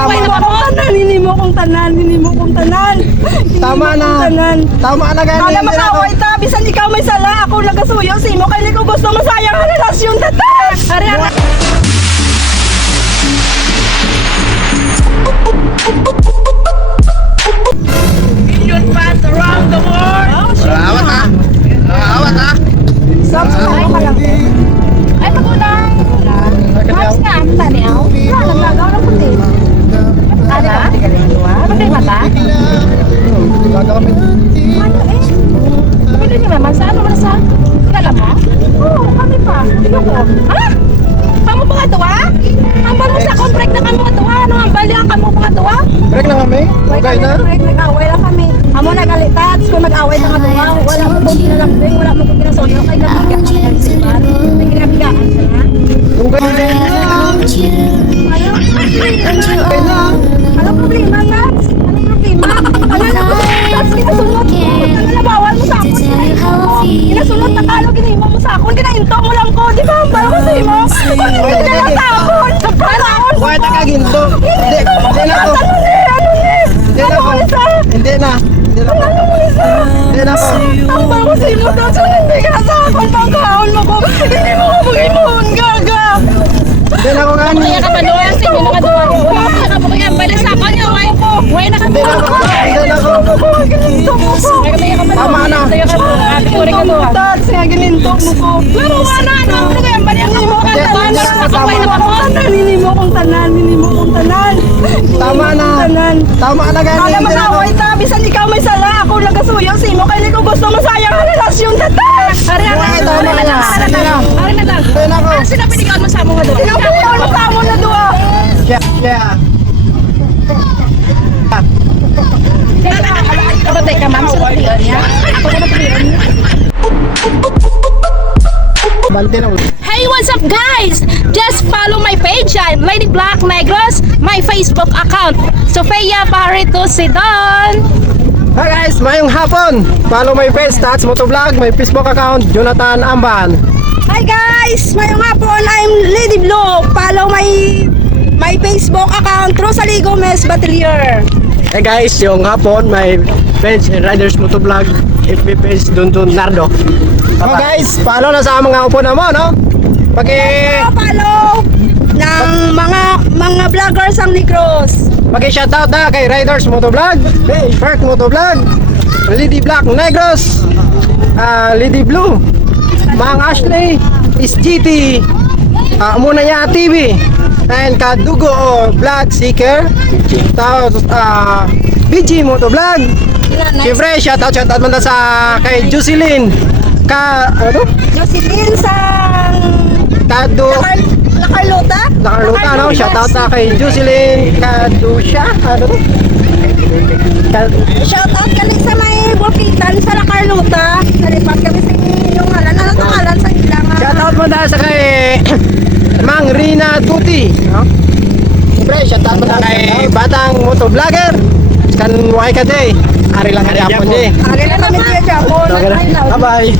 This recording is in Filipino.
tama na. akong tanan, hindi mo akong tanan, hindi mo akong tanan. Tama na. Tama na gani. Kala makaway ta, bisan ikaw may sala, ako nagasuyo si mo, kaya ko gusto masayang ang relasyon tata. Ari, ari. Million fans around the world. Awat ha. Awat ha. Subscribe ka lang. Ay, magulang. Nga, ang taniaw. Wala, naglagaw na puti. Mata? Baga kami. Ano eh? Pwede ni mama, sa ano sa? Mo? Oo, kami pa. Tingnan ko. Ha? Kamu mga tuwa? Ambal mo sa komprek na tuwa. Ano ang bali ang mga tuwa? Break na kami. Okay na. Correct, nag-away lang kami. Amo nagalitat, kung nag-away na nga tuwa, wala mo kong pinalambing, wala mo kong pinasuyo, kay nabigyan kami akon. Kinainto mo lang ko, mo ko. Laro ka na, ano? Ano kaya bali ka tanan? Nakakapay na Ako mo. hindi mo kong tanan, mo kong tanan. Tama na. Tama na gani. Kala na ako. makaway ta, bisan ikaw may sala, ako nagasuyo si mo, kaya ko gusto masayang ang relasyon tata. Ari, ari, Wala, tama ari na na. lang, ari na lang. Ari na lang. Hindi na ako. Ano sila pinigawan mo sa mga doon? Ikaw po mo sa mo na duwa. Yeah. Yeah. Guys? Just follow my page. I'm Lady Black Negros, my Facebook account. Sofia Barreto Sidon. Hi guys, mayong hapon. Follow my page, Tats Motovlog, my Facebook account, Jonathan Amban. Hi guys! Mayong hapon, I'm Lady Blue. Follow my my Facebook account, Rosalie Gomez Batelier. Hey guys, yung hapon, may page Riders Motovlog, FB page Dundun Nardo. So guys, follow na sa mga upo naman, no? Paki Follow ng mga mga vloggers ang Negros. paki shoutout na kay Riders Motovlog, hey, Perk Motovlog, Lady Black Negros, ah Lady Blue, Mang Ashley, is GT, ah muna niya TV, and Kadugo Vlog Seeker, tapos ah BG Motovlog, Siyempre, shoutout, shoutout muna sa kay Jocelyn. Ka, ano? Jocelyn sa Kado, Lakar, Lakarlota? Nakarluta, no? Shoutout na kay Jocelyn Kadusha. Ano? Ka- Shout out kami sa may Bukitan sa Lakarlota. Nalipat kami sa inyong ngalan. Ano itong ngalan sa ilang? Shoutout mo na sa kay Mang Rina Tuti. No? Siyempre, shoutout mo na kay Batang Motovlogger. Kan Wahay ka day. Ari lang hapon day. Ari na kami diya Japon. Bye-bye.